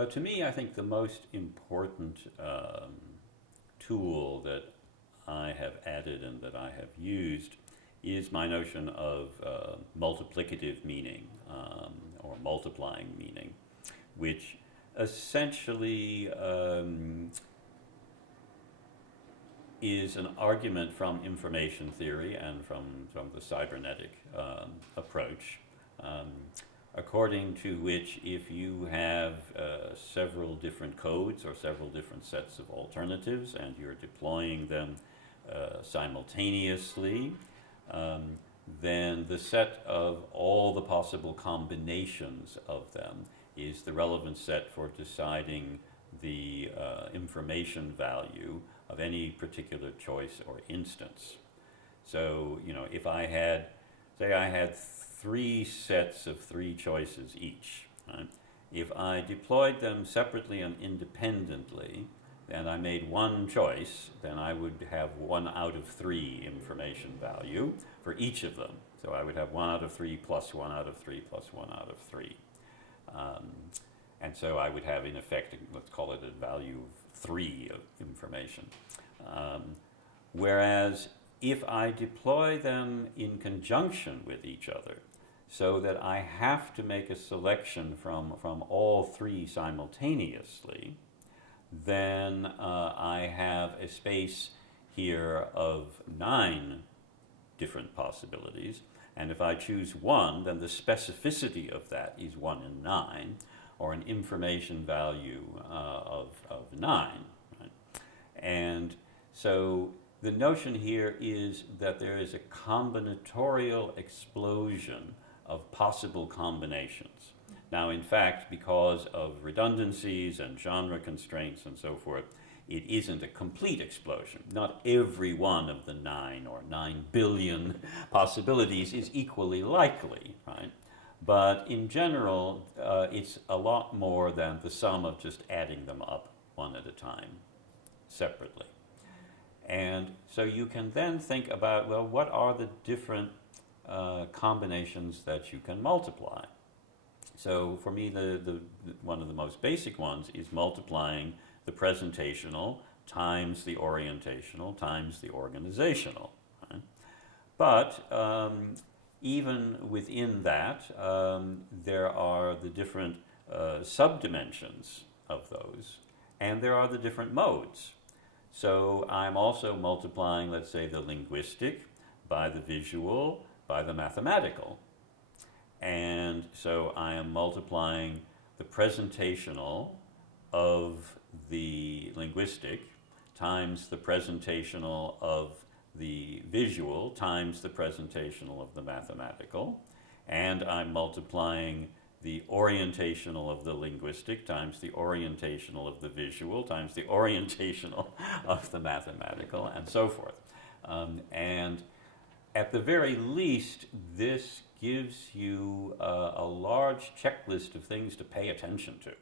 But to me, I think the most important tool that I have added and that I have used is my notion of multiplicative meaning or multiplying meaning, which essentially is an argument from information theory and from the cybernetic approach, according to which if you have several different codes or several different sets of alternatives and you're deploying them simultaneously, then the set of all the possible combinations of them is the relevant set for deciding the information value of any particular choice or instance. So, you know, if I had, say I had three sets of three choices each, right? If I deployed them separately and independently, and I made one choice, then I would have 1 out of 3 information value for each of them. So I would have 1 out of 3 plus 1 out of 3 plus 1 out of 3. And so I would have, in effect, let's call it a value of 3 of information. Whereas if I deploy them in conjunction with each other, so that I have to make a selection from all 3 simultaneously, then I have a space here of 9 different possibilities. And if I choose 1, then the specificity of that is 1 in 9, or an information value of 9. Right? And so the notion here is that there is a combinatorial explosion of possible combinations. Now, in fact, because of redundancies and genre constraints and so forth, it isn't a complete explosion. Not every one of the 9 or 9 billion possibilities is equally likely, right? But in general, it's a lot more than the sum of just adding them up one at a time, separately. And so you can then think about, well, what are the different combinations that you can multiply? So for me, one of the most basic ones is multiplying the presentational times the orientational times the organizational. Right? But even within that, there are the different subdimensions of those, and there are the different modes. So I'm also multiplying, let's say, the linguistic by the visual by the mathematical. And so I am multiplying the presentational of the linguistic times the presentational of the visual times the presentational of the mathematical. And I'm multiplying the orientational of the linguistic times the orientational of the visual times the orientational of the mathematical, and so forth. And at the very least, this gives you a large checklist of things to pay attention to.